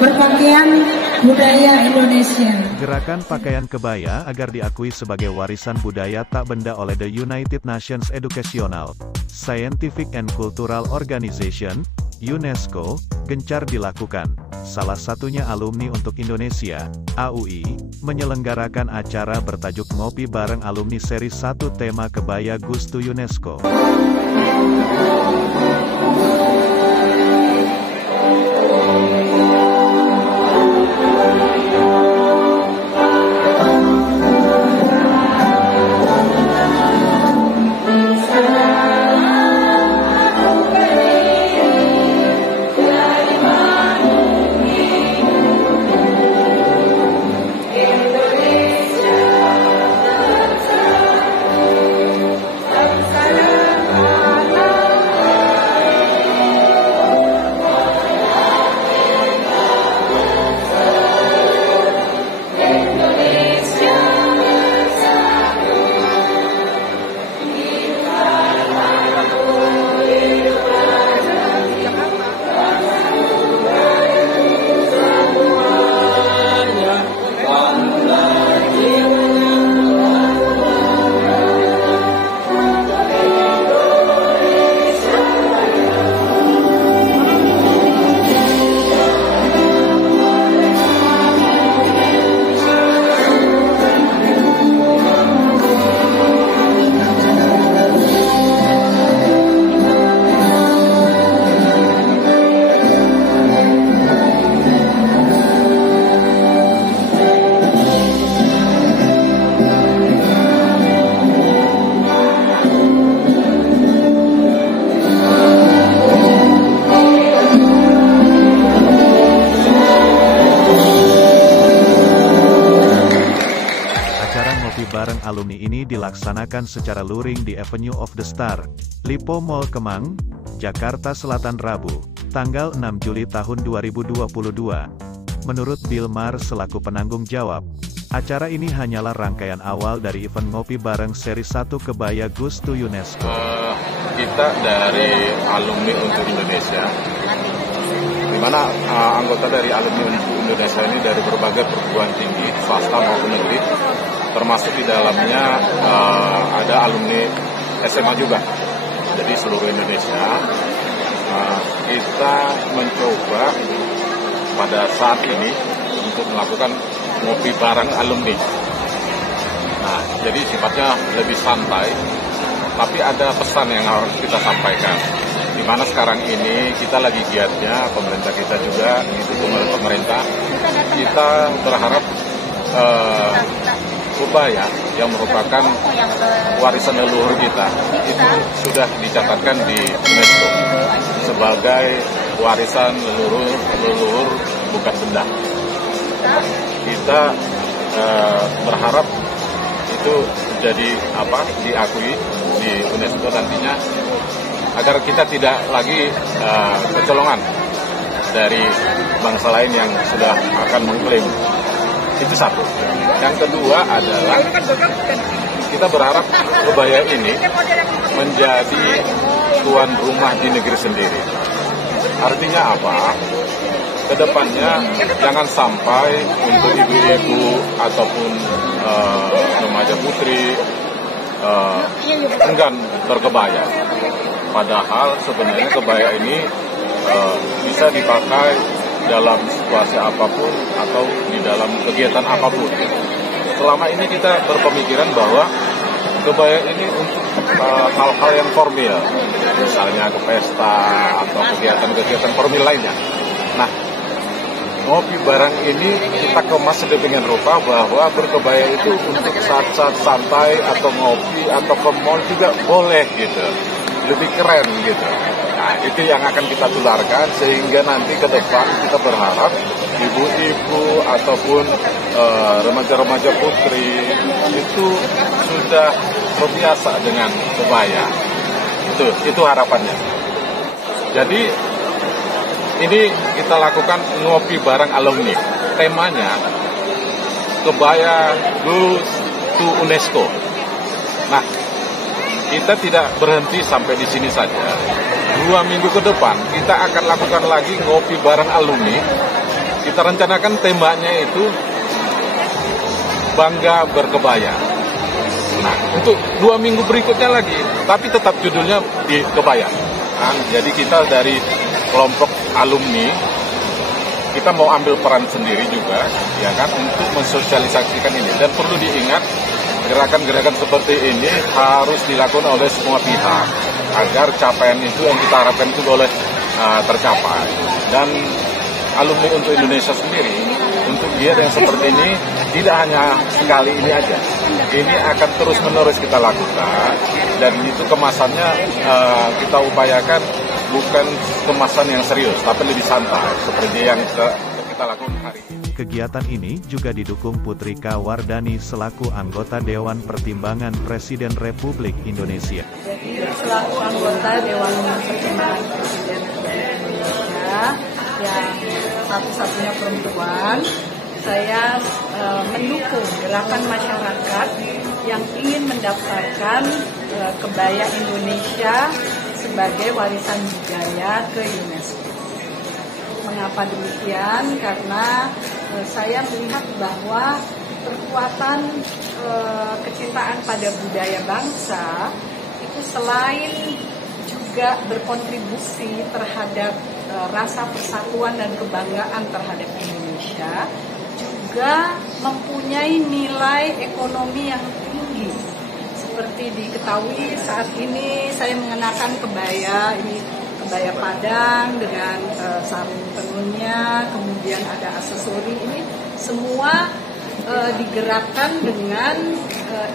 berpakaian budaya Indonesia. Gerakan pakaian kebaya agar diakui sebagai warisan budaya tak benda oleh the United Nations Educational, Scientific and Cultural Organization, UNESCO, gencar dilakukan. Salah satunya Alumni untuk Indonesia, AUI, menyelenggarakan acara bertajuk Ngopi Bareng Alumni Seri 1 tema Kebaya Gustu UNESCO. Bareng alumni ini dilaksanakan secara luring di Avenue of the Star, Lipo Mall Kemang, Jakarta Selatan Rabu, tanggal 6 Juli tahun 2022. Menurut Bill Maher selaku penanggung jawab, acara ini hanyalah rangkaian awal dari event Ngopi Bareng Seri 1 Kebaya Gustu UNESCO. Kita dari Alumni untuk Indonesia, di mana anggota dari Alumni untuk Indonesia ini dari berbagai perguruan tinggi, swasta maupun negeri, termasuk di dalamnya ada alumni SMA juga, jadi seluruh Indonesia. Kita mencoba pada saat ini untuk melakukan ngopi bareng alumni. Nah, jadi sifatnya lebih santai, tapi ada pesan yang harus kita sampaikan. Di mana sekarang ini kita lagi giatnya, pemerintah kita juga, didukung oleh pemerintah, kita berharap kebaya yang merupakan warisan leluhur kita itu sudah dicatatkan di UNESCO sebagai warisan leluhur bukan benda. Kita berharap itu jadi diakui di UNESCO nantinya, agar kita tidak lagi kecolongan dari bangsa lain yang sudah akan mengklaim. Itu satu. Yang kedua adalah kita berharap kebaya ini menjadi tuan rumah di negeri sendiri. Artinya apa? Kedepannya jangan sampai untuk ibu-ibu ataupun remaja putri enggan berkebaya. Padahal sebenarnya kebaya ini bisa dipakai dalam situasi apapun atau di dalam kegiatan apapun. Selama ini kita berpemikiran bahwa kebaya ini untuk hal-hal yang formal, misalnya ke pesta atau kegiatan-kegiatan formal lainnya. Nah, ngopi bareng ini kita kemas sedemikian rupa bahwa berkebaya itu untuk saat-saat santai atau ngopi atau ke mall juga boleh gitu, lebih keren gitu. Nah, itu yang akan kita tularkan sehingga nanti ke depan kita berharap ibu-ibu ataupun remaja-remaja putri itu sudah terbiasa dengan kebaya. Itu harapannya. Jadi ini kita lakukan ngopi bareng alumni. Temanya kebaya goes to UNESCO. Nah, kita tidak berhenti sampai di sini saja. 2 minggu ke depan kita akan lakukan lagi ngopi bareng alumni kita rencanakan temanya itu Bangga Berkebaya. Nah, untuk 2 minggu berikutnya lagi, tapi tetap judulnya di kebaya. Nah, jadi kita dari kelompok alumni, kita mau ambil peran sendiri juga, ya kan, untuk mensosialisasikan ini. Dan perlu diingat, gerakan-gerakan seperti ini harus dilakukan oleh semua pihak, agar capaian itu yang kita harapkan itu boleh tercapai. Dan alumni untuk Indonesia sendiri, untuk giat yang seperti ini, tidak hanya sekali ini aja. Ini akan terus-menerus kita lakukan, dan itu kemasannya kita upayakan bukan kemasan yang serius, tapi lebih santai, seperti yang kita lakukan hari ini. Kegiatan ini juga didukung Putri K. Wardani selaku anggota Dewan Pertimbangan Presiden Republik Indonesia. Jadi selaku anggota Dewan Pertimbangan Presiden Republik Indonesia yang satu-satunya perempuan, saya mendukung gerakan masyarakat yang ingin mendaftarkan kebaya Indonesia sebagai warisan budaya ke UNESCO. Mengapa demikian? Karena saya melihat bahwa kekuatan kecintaan pada budaya bangsa itu selain juga berkontribusi terhadap rasa persatuan dan kebanggaan terhadap Indonesia, juga mempunyai nilai ekonomi yang tinggi. Seperti diketahui saat ini saya mengenakan kebaya, ini kebaya Padang dengan sarung tenunnya, kemudian ada aksesori, ini semua digerakkan dengan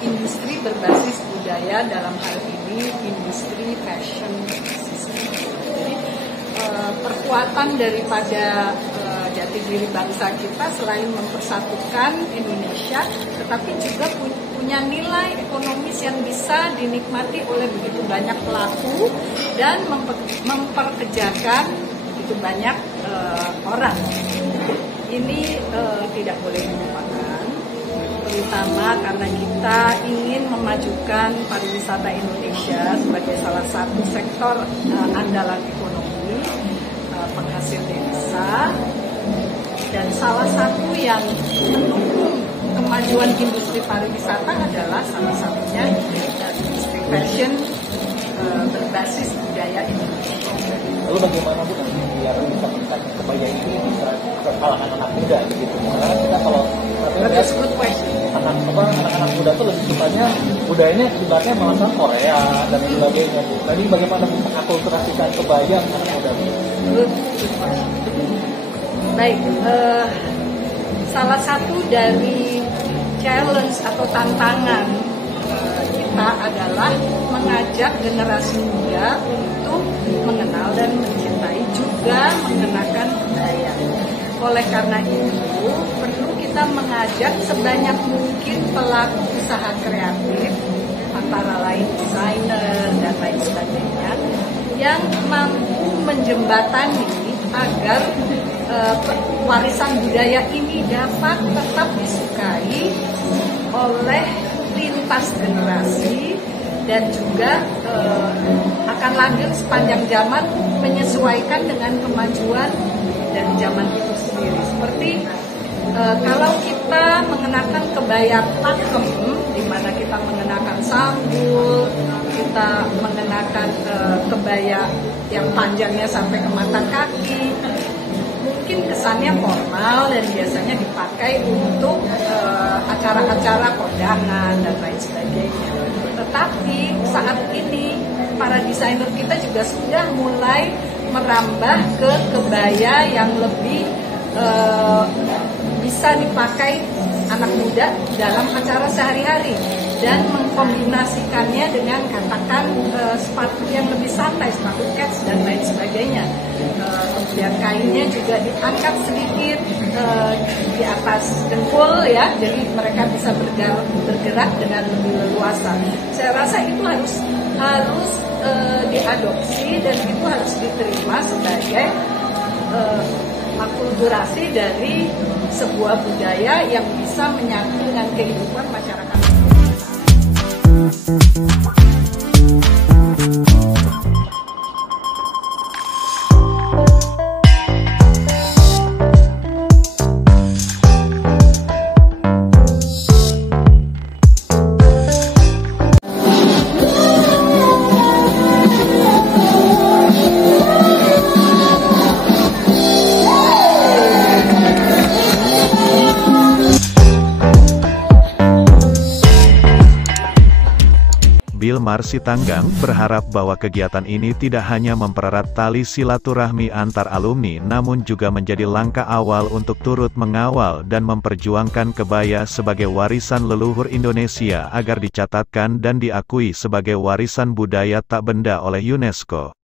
industri berbasis budaya, dalam hal ini industri fashion. Jadi perkuatan daripada jati diri bangsa kita selain mempersatukan Indonesia, tetapi juga punya nilai ekonomis yang bisa dinikmati oleh begitu banyak pelaku dan memperkerjakan begitu banyak orang. Ini tidak boleh dilupakan, terutama karena kita ingin memajukan pariwisata Indonesia sebagai salah satu sektor andalan ekonomi, penghasil devisa, dan salah satu yang mendukung kemajuan industri pariwisata adalah salah satunya industri fashion berbasis budaya Indonesia. Lalu bagaimana Bu biar bisa meningkatkan kebaya ini bisa ke kalangan anak muda gitu? Karena kita kalau anak-anak muda tuh lebih sukanya budayanya ibaratnya bahasa Korea dan sebagainya. Jadi bagaimana mengakulturasikan kebaya ke anak muda? Baik, salah satu dari challenge atau tantangan kita adalah mengajak generasi muda untuk mengenal dan mencintai juga mengenakan budaya. Oleh karena itu, perlu kita mengajak sebanyak mungkin pelaku usaha kreatif, antara lain desainer dan lain sebagainya, yang mampu menjembatani agar warisan budaya ini dapat tetap disukai oleh lintas generasi dan juga akan lanjut sepanjang zaman menyesuaikan dengan kemajuan dari zaman itu sendiri. Seperti kalau kita mengenakan kebaya pakem, di mana kita mengenakan sambul, kita mengenakan kebaya yang panjangnya sampai ke mata kaki, mungkin kesannya formal dan biasanya dipakai untuk acara-acara kondangan dan lain sebagainya. Tetapi saat ini para desainer kita juga sudah mulai merambah ke kebaya yang lebih bisa dipakai anak muda dalam acara sehari-hari dan mengkombinasikannya dengan katakan sepatu yang lebih santai, sepatu cats dan lain sebagainya. Kemudian kainnya juga diangkat sedikit di atas dengkul ya, jadi mereka bisa bergerak dengan lebih leluasa. Saya rasa itu harus diadopsi dan itu harus diterima sebagai akulturasi dari sebuah budaya yang bisa menyatu dengan kehidupan masyarakat. Semar Sitanggang berharap bahwa kegiatan ini tidak hanya mempererat tali silaturahmi antar alumni namun juga menjadi langkah awal untuk turut mengawal dan memperjuangkan kebaya sebagai warisan leluhur Indonesia agar dicatatkan dan diakui sebagai warisan budaya tak benda oleh UNESCO.